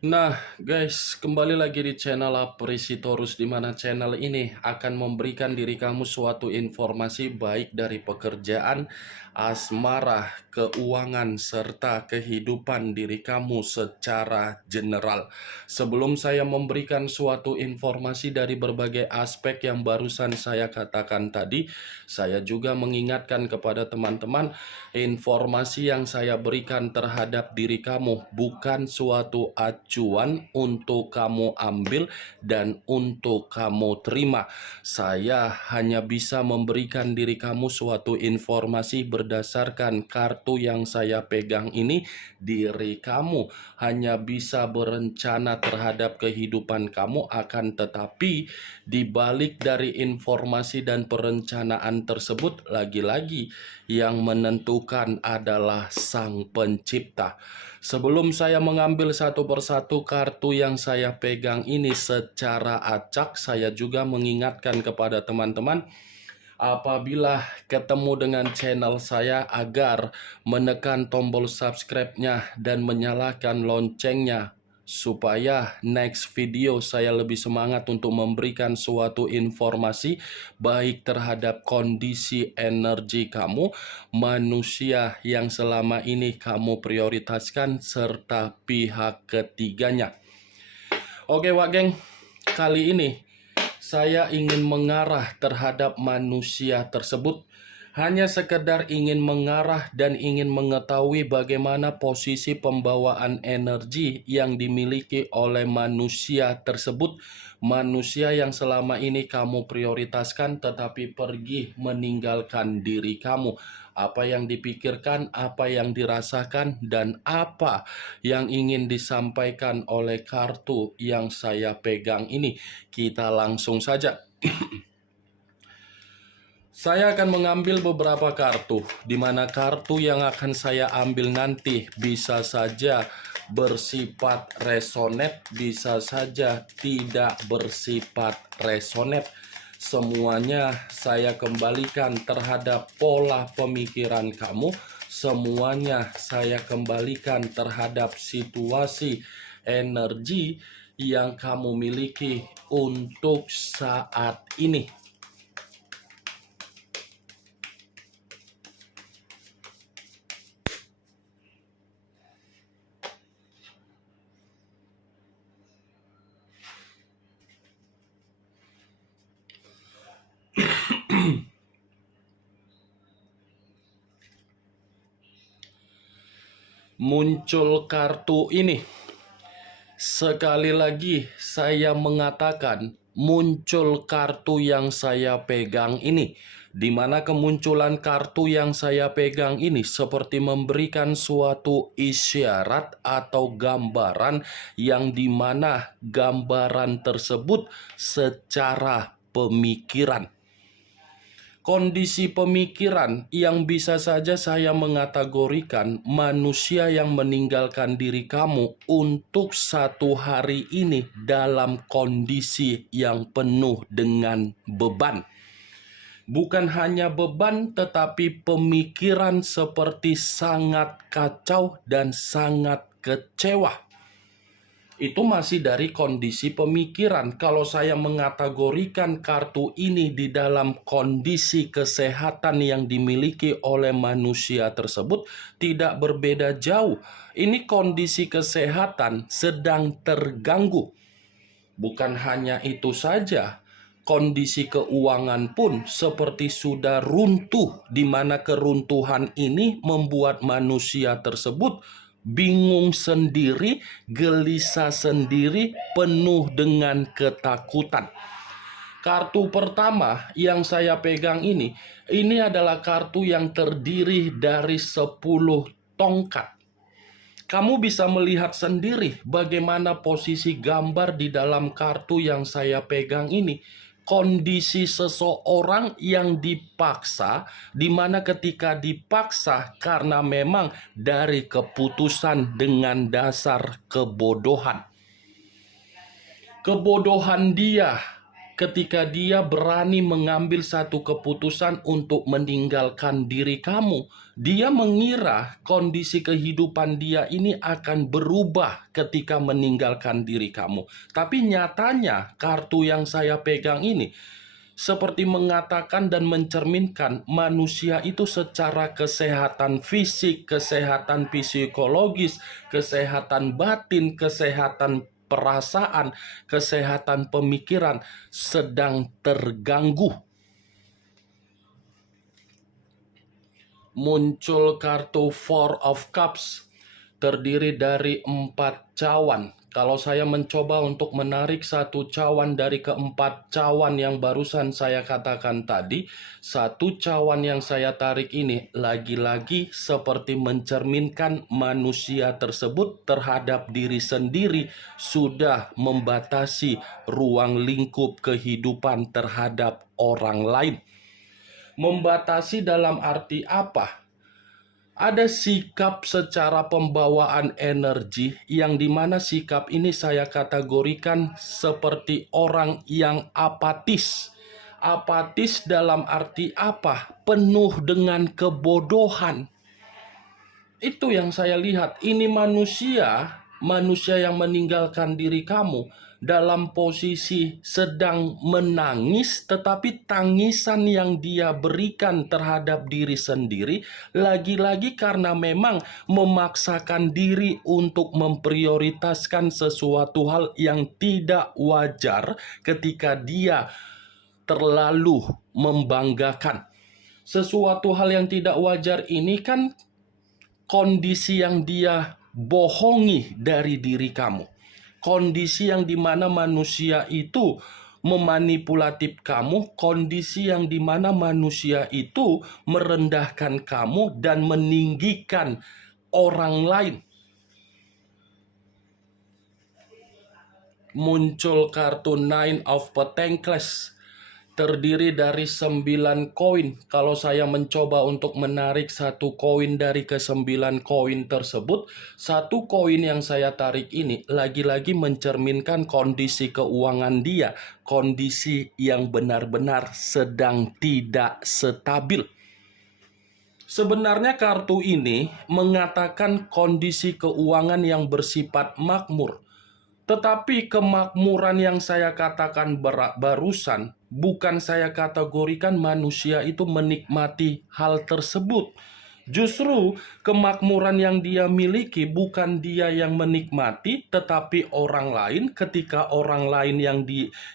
Nah, guys, kembali lagi di channel Apresitorus, di mana channel ini akan memberikan diri kamu suatu informasi baik dari pekerjaan, asmara, keuangan, serta kehidupan diri kamu secara general. Sebelum saya memberikan suatu informasi dari berbagai aspek yang barusan saya katakan tadi, saya juga mengingatkan kepada teman-teman, informasi yang saya berikan terhadap diri kamu bukan suatu acuan untuk kamu ambil dan untuk kamu terima. Saya hanya bisa memberikan diri kamu suatu informasi berdasarkan kartu yang saya pegang ini. Diri kamu hanya bisa berencana terhadap kehidupan kamu, akan tetapi di balik dari informasi dan perencanaan tersebut, lagi-lagi yang menentukan adalah Sang Pencipta. Sebelum saya mengambil satu persatu kartu yang saya pegang ini secara acak, saya juga mengingatkan kepada teman-teman, apabila ketemu dengan channel saya, agar menekan tombol subscribe-nya dan menyalakan loncengnya, supaya next video saya lebih semangat untuk memberikan suatu informasi baik terhadap kondisi energi kamu, manusia yang selama ini kamu prioritaskan, serta pihak ketiganya. Oke Wak Geng, kali ini saya ingin mengarah terhadap manusia tersebut. Hanya sekedar ingin mengarah dan ingin mengetahui bagaimana posisi pembawaan energi yang dimiliki oleh manusia tersebut. Manusia yang selama ini kamu prioritaskan tetapi pergi meninggalkan diri kamu. Apa yang dipikirkan, apa yang dirasakan, dan apa yang ingin disampaikan oleh kartu yang saya pegang ini. Kita langsung saja. Saya akan mengambil beberapa kartu, di mana kartu yang akan saya ambil nanti bisa saja bersifat resonet, bisa saja tidak bersifat resonet. Semuanya saya kembalikan terhadap pola pemikiran kamu. Semuanya saya kembalikan terhadap situasi energi yang kamu miliki untuk saat ini. Muncul kartu ini. Sekali lagi saya mengatakan, muncul kartu yang saya pegang ini, di mana kemunculan kartu yang saya pegang ini seperti memberikan suatu isyarat atau gambaran, yang dimana gambaran tersebut secara pemikiran. Kondisi pemikiran yang bisa saja saya mengategorikan manusia yang meninggalkan diri kamu untuk satu hari ini dalam kondisi yang penuh dengan beban. Bukan hanya beban, tetapi pemikiran seperti sangat kacau dan sangat kecewa. Itu masih dari kondisi pemikiran. Kalau saya mengategorikan kartu ini di dalam kondisi kesehatan yang dimiliki oleh manusia tersebut, tidak berbeda jauh. Ini kondisi kesehatan sedang terganggu. Bukan hanya itu saja, kondisi keuangan pun seperti sudah runtuh, di mana keruntuhan ini membuat manusia tersebut bingung sendiri, gelisah sendiri, penuh dengan ketakutan. Kartu pertama yang saya pegang ini adalah kartu yang terdiri dari 10 tongkat. Kamu bisa melihat sendiri bagaimana posisi gambar di dalam kartu yang saya pegang ini. Kondisi seseorang yang dipaksa, di mana ketika dipaksa karena memang dari keputusan dengan dasar kebodohan. Kebodohan dia ketika dia berani mengambil satu keputusan untuk meninggalkan diri kamu. Dia mengira kondisi kehidupan dia ini akan berubah ketika meninggalkan diri kamu. Tapi nyatanya kartu yang saya pegang ini seperti mengatakan dan mencerminkan manusia itu secara kesehatan fisik, kesehatan psikologis, kesehatan batin, kesehatan perasaan, kesehatan pemikiran sedang terganggu. Muncul kartu Four of Cups, terdiri dari 4 cawan. Kalau saya mencoba untuk menarik satu cawan dari keempat cawan yang barusan saya katakan tadi, satu cawan yang saya tarik ini lagi-lagi seperti mencerminkan manusia tersebut terhadap diri sendiri sudah membatasi ruang lingkup kehidupan terhadap orang lain. Membatasi dalam arti apa? Ada sikap secara pembawaan energi yang dimana sikap ini saya kategorikan seperti orang yang apatis. Apatis dalam arti apa? Penuh dengan kebodohan. Itu yang saya lihat. Ini manusia yang meninggalkan diri kamu dalam posisi sedang menangis, tetapi tangisan yang dia berikan terhadap diri sendiri lagi-lagi karena memang memaksakan diri untuk memprioritaskan sesuatu hal yang tidak wajar ketika dia terlalu membanggakan. Sesuatu hal yang tidak wajar ini kan kondisi yang dia bohongi dari diri kamu. Kondisi yang dimana manusia itu memanipulatif kamu, kondisi yang dimana manusia itu merendahkan kamu dan meninggikan orang lain. Muncul kartu Nine of Pentacles, terdiri dari 9 koin. Kalau saya mencoba untuk menarik satu koin dari ke-9 koin tersebut, satu koin yang saya tarik ini lagi-lagi mencerminkan kondisi keuangan dia, kondisi yang benar-benar sedang tidak stabil. Sebenarnya kartu ini mengatakan kondisi keuangan yang bersifat makmur. Tetapi kemakmuran yang saya katakan barusan, bukan saya kategorikan manusia itu menikmati hal tersebut. Justru kemakmuran yang dia miliki bukan dia yang menikmati, tetapi orang lain. Ketika orang lain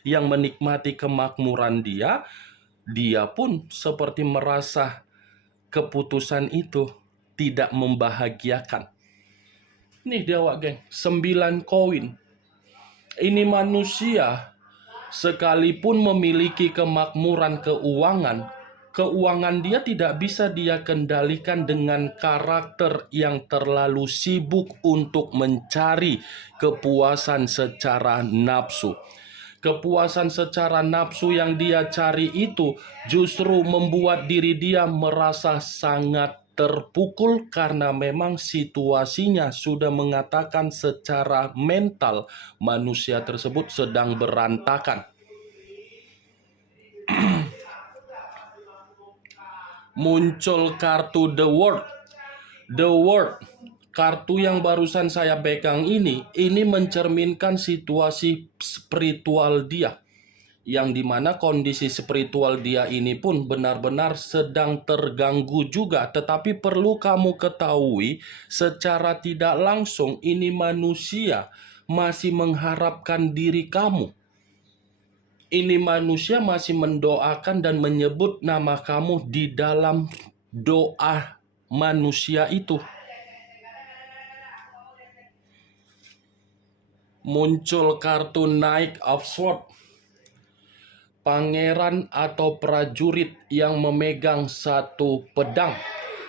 yang menikmati kemakmuran dia pun seperti merasa keputusan itu tidak membahagiakan. Nih dewa geng, 9 koin. Ini manusia sekalipun memiliki kemakmuran keuangan dia tidak bisa dia kendalikan dengan karakter yang terlalu sibuk untuk mencari kepuasan secara nafsu. Kepuasan secara nafsu yang dia cari itu justru membuat diri dia merasa sangat terpukul karena memang situasinya sudah mengatakan secara mental manusia tersebut sedang berantakan. Muncul kartu The World. The World, kartu yang barusan saya pegang ini mencerminkan situasi spiritual dia, yang dimana kondisi spiritual dia ini pun benar-benar sedang terganggu juga. Tetapi perlu kamu ketahui, secara tidak langsung ini manusia masih mengharapkan diri kamu. Ini manusia masih mendoakan dan menyebut nama kamu di dalam doa manusia itu. Muncul kartu Knight of Swords, pangeran atau prajurit yang memegang satu pedang.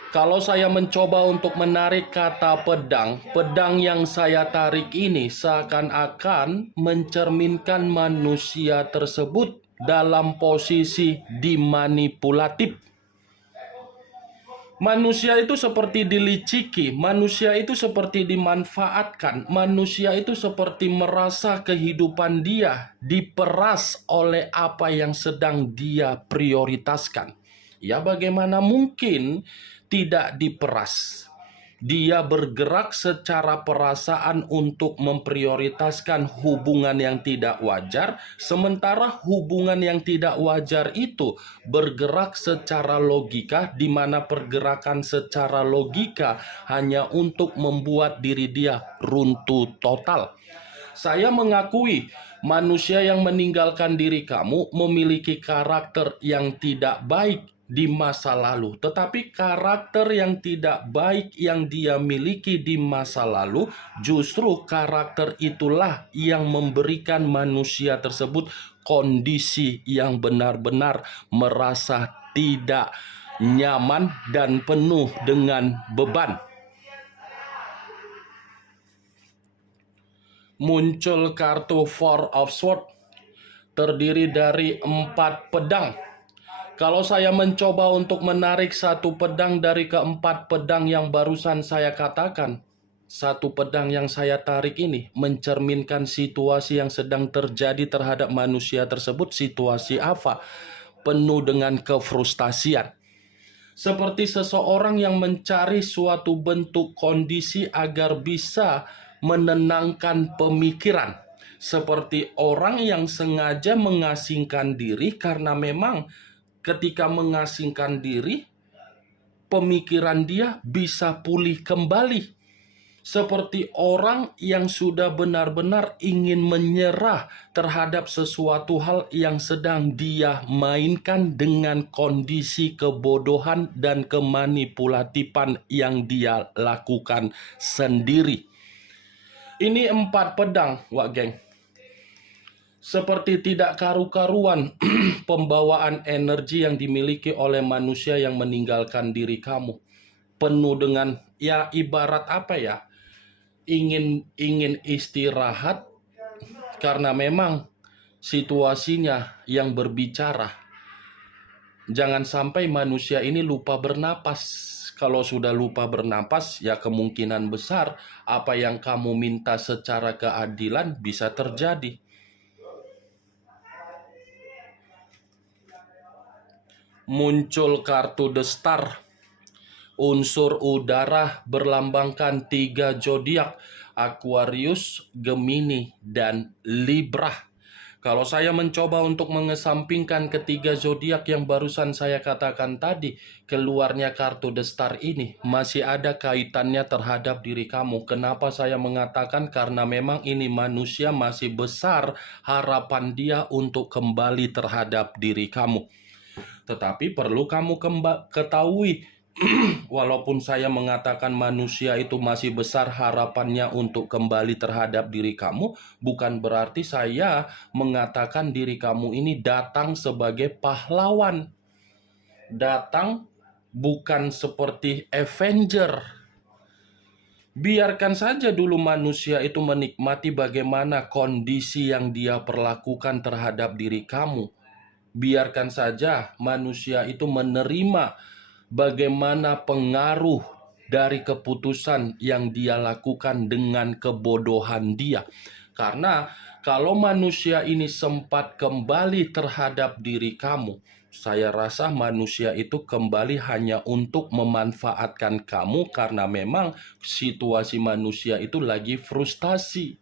Kalau saya mencoba untuk menarik kata pedang, pedang yang saya tarik ini seakan-akan mencerminkan manusia tersebut dalam posisi dimanipulatif. Manusia itu seperti diliciki, manusia itu seperti dimanfaatkan, manusia itu seperti merasa kehidupan dia diperas oleh apa yang sedang dia prioritaskan. Ya, bagaimana mungkin tidak diperas? Dia bergerak secara perasaan untuk memprioritaskan hubungan yang tidak wajar, sementara hubungan yang tidak wajar itu bergerak secara logika, di mana pergerakan secara logika hanya untuk membuat diri dia runtuh total. Saya mengakui manusia yang meninggalkan diri kamu memiliki karakter yang tidak baik di masa lalu, tetapi karakter yang tidak baik yang dia miliki di masa lalu, justru karakter itulah yang memberikan manusia tersebut kondisi yang benar-benar merasa tidak nyaman dan penuh dengan beban. Muncul kartu Four of Swords, terdiri dari 4 pedang. Kalau saya mencoba untuk menarik satu pedang dari keempat pedang yang barusan saya katakan, satu pedang yang saya tarik ini mencerminkan situasi yang sedang terjadi terhadap manusia tersebut. Situasi apa? Penuh dengan kefrustasian. Seperti seseorang yang mencari suatu bentuk kondisi agar bisa menenangkan pemikiran. Seperti orang yang sengaja mengasingkan diri karena memang ketika mengasingkan diri, pemikiran dia bisa pulih kembali. Seperti orang yang sudah benar-benar ingin menyerah terhadap sesuatu hal yang sedang dia mainkan dengan kondisi kebodohan dan kemanipulatifan yang dia lakukan sendiri. Ini 4 pedang, Wak Geng. Seperti tidak karu-karuan pembawaan energi yang dimiliki oleh manusia yang meninggalkan diri kamu. Penuh dengan, ya ibarat apa ya, ingin istirahat karena memang situasinya yang berbicara. Jangan sampai manusia ini lupa bernapas. Kalau sudah lupa bernapas, ya kemungkinan besar apa yang kamu minta secara keadilan bisa terjadi. Muncul kartu The Star. Unsur udara berlambangkan 3 zodiak, Aquarius, Gemini, dan Libra. Kalau saya mencoba untuk mengesampingkan ketiga zodiak yang barusan saya katakan tadi, keluarnya kartu The Star ini masih ada kaitannya terhadap diri kamu. Kenapa saya mengatakan? Karena memang ini manusia masih besar harapan dia untuk kembali terhadap diri kamu. Tetapi perlu kamu ketahui, walaupun saya mengatakan manusia itu masih besar harapannya untuk kembali terhadap diri kamu, bukan berarti saya mengatakan diri kamu ini datang sebagai pahlawan. Datang bukan seperti Avenger. Biarkan saja dulu manusia itu menikmati bagaimana kondisi yang dia perlakukan terhadap diri kamu. Biarkan saja manusia itu menerima bagaimana pengaruh dari keputusan yang dia lakukan dengan kebodohan dia. Karena kalau manusia ini sempat kembali terhadap diri kamu, saya rasa manusia itu kembali hanya untuk memanfaatkan kamu karena memang situasi manusia itu lagi frustasi.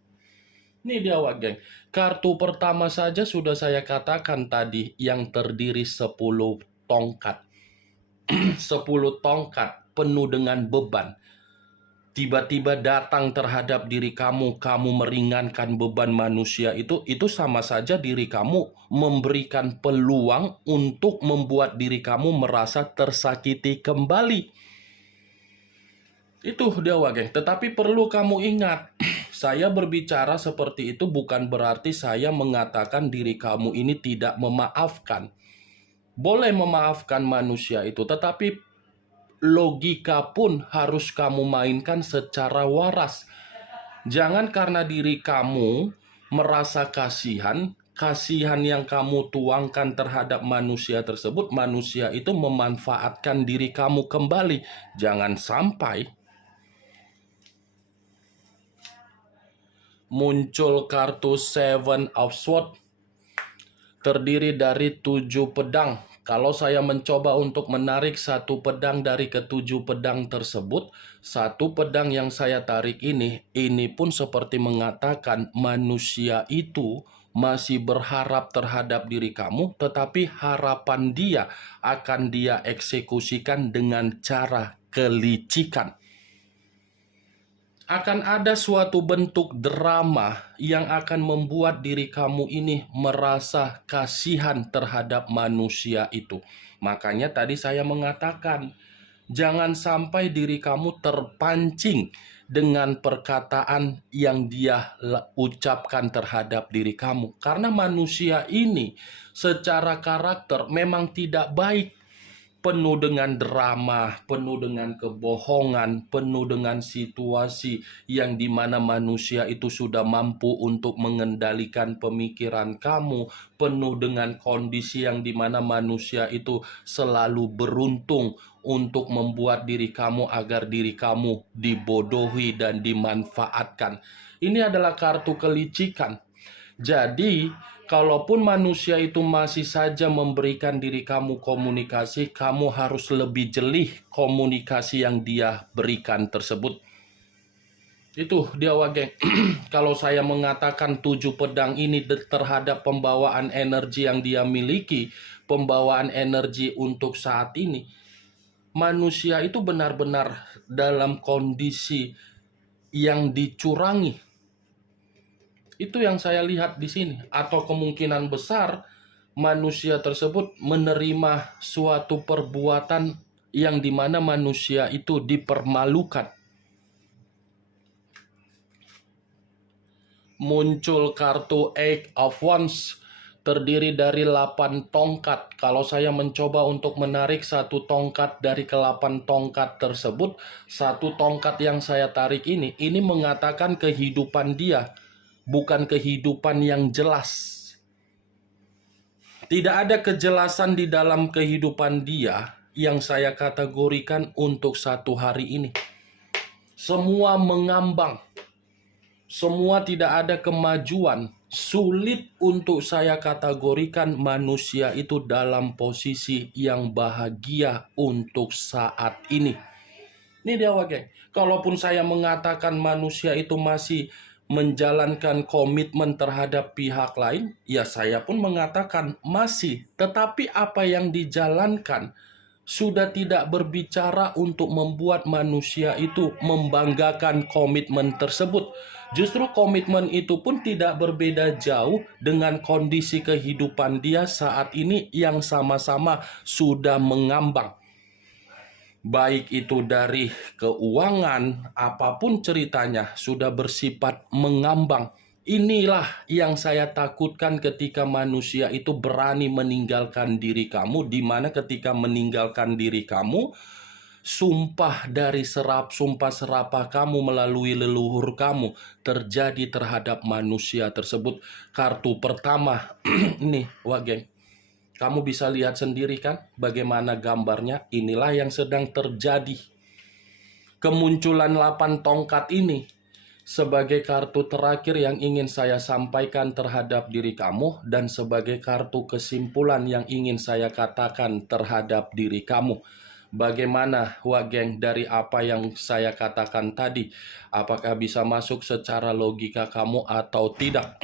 Ini dia, Wak Geng. Kartu pertama saja sudah saya katakan tadi, yang terdiri 10 tongkat. 10 tongkat penuh dengan beban. Tiba-tiba datang terhadap diri kamu, kamu meringankan beban manusia itu sama saja diri kamu memberikan peluang untuk membuat diri kamu merasa tersakiti kembali. Itu dia, Wak Geng. Tetapi perlu kamu ingat, saya berbicara seperti itu bukan berarti saya mengatakan diri kamu ini tidak memaafkan. Boleh memaafkan manusia itu, tetapi logika pun harus kamu mainkan secara waras. Jangan karena diri kamu merasa kasihan, kasihan yang kamu tuangkan terhadap manusia tersebut, manusia itu memanfaatkan diri kamu kembali. Jangan sampai muncul kartu Seven of Swords, terdiri dari 7 pedang. Kalau saya mencoba untuk menarik satu pedang dari ketujuh pedang tersebut, satu pedang yang saya tarik ini pun seperti mengatakan manusia itu masih berharap terhadap diri kamu, tetapi harapan dia akan dia eksekusikan dengan cara kelicikan. Akan ada suatu bentuk drama yang akan membuat diri kamu ini merasa kasihan terhadap manusia itu. Makanya tadi saya mengatakan, jangan sampai diri kamu terpancing dengan perkataan yang dia ucapkan terhadap diri kamu. Karena manusia ini secara karakter memang tidak baik. Penuh dengan drama, penuh dengan kebohongan, penuh dengan situasi yang dimana manusia itu sudah mampu untuk mengendalikan pemikiran kamu, penuh dengan kondisi yang dimana manusia itu selalu beruntung untuk membuat diri kamu agar diri kamu dibodohi dan dimanfaatkan. Ini adalah kartu kelicikan. Jadi, kalaupun manusia itu masih saja memberikan diri kamu komunikasi, kamu harus lebih jeli komunikasi yang dia berikan tersebut. Itu dia wageng. Kalau saya mengatakan 7 pedang ini terhadap pembawaan energi yang dia miliki, pembawaan energi untuk saat ini, manusia itu benar-benar dalam kondisi yang dicurangi. Itu yang saya lihat di sini. Atau kemungkinan besar manusia tersebut menerima suatu perbuatan yang dimana manusia itu dipermalukan. Muncul kartu Eight of Wands, terdiri dari 8 tongkat. Kalau saya mencoba untuk menarik satu tongkat dari ke-8 tongkat tersebut, satu tongkat yang saya tarik ini mengatakan kehidupan dia, bukan kehidupan yang jelas. Tidak ada kejelasan di dalam kehidupan dia yang saya kategorikan untuk satu hari ini. Semua mengambang. Semua tidak ada kemajuan. Sulit untuk saya kategorikan manusia itu dalam posisi yang bahagia untuk saat ini. Ini dia wageng. Kalaupun saya mengatakan manusia itu masih menjalankan komitmen terhadap pihak lain, ya saya pun mengatakan masih. Tetapi apa yang dijalankan sudah tidak berbicara untuk membuat manusia itu membanggakan komitmen tersebut. Justru komitmen itu pun tidak berbeda jauh dengan kondisi kehidupan dia saat ini yang sama-sama sudah mengambang. Baik itu dari keuangan, apapun ceritanya sudah bersifat mengambang. Inilah yang saya takutkan ketika manusia itu berani meninggalkan diri kamu, di mana ketika meninggalkan diri kamu, sumpah serapah kamu melalui leluhur kamu terjadi terhadap manusia tersebut. Kartu pertama, nih wageng. Kamu bisa lihat sendiri kan bagaimana gambarnya. Inilah yang sedang terjadi. Kemunculan 8 tongkat ini sebagai kartu terakhir yang ingin saya sampaikan terhadap diri kamu, dan sebagai kartu kesimpulan yang ingin saya katakan terhadap diri kamu. Bagaimana wageng dari apa yang saya katakan tadi? Apakah bisa masuk secara logika kamu atau tidak?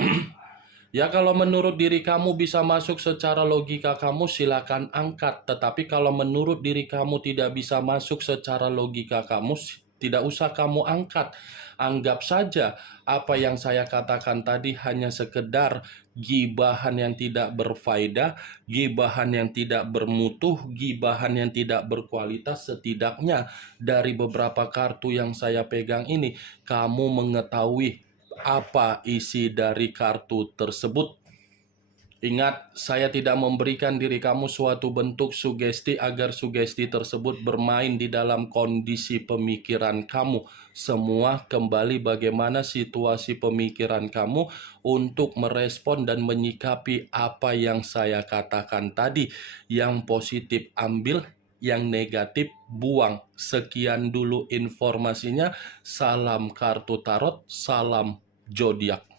Ya, kalau menurut diri kamu bisa masuk secara logika kamu, silakan angkat. Tetapi kalau menurut diri kamu tidak bisa masuk secara logika kamu, tidak usah kamu angkat. Anggap saja apa yang saya katakan tadi hanya sekedar gibahan yang tidak berfaedah, gibahan yang tidak bermutu, gibahan yang tidak berkualitas. Setidaknya dari beberapa kartu yang saya pegang ini, kamu mengetahui apa isi dari kartu tersebut. Ingat, saya tidak memberikan diri kamu suatu bentuk sugesti agar sugesti tersebut bermain di dalam kondisi pemikiran kamu. Semua kembali bagaimana situasi pemikiran kamu untuk merespon dan menyikapi apa yang saya katakan tadi. Yang positif ambil, yang negatif buang. Sekian dulu informasinya. Salam kartu tarot, salam zodiak.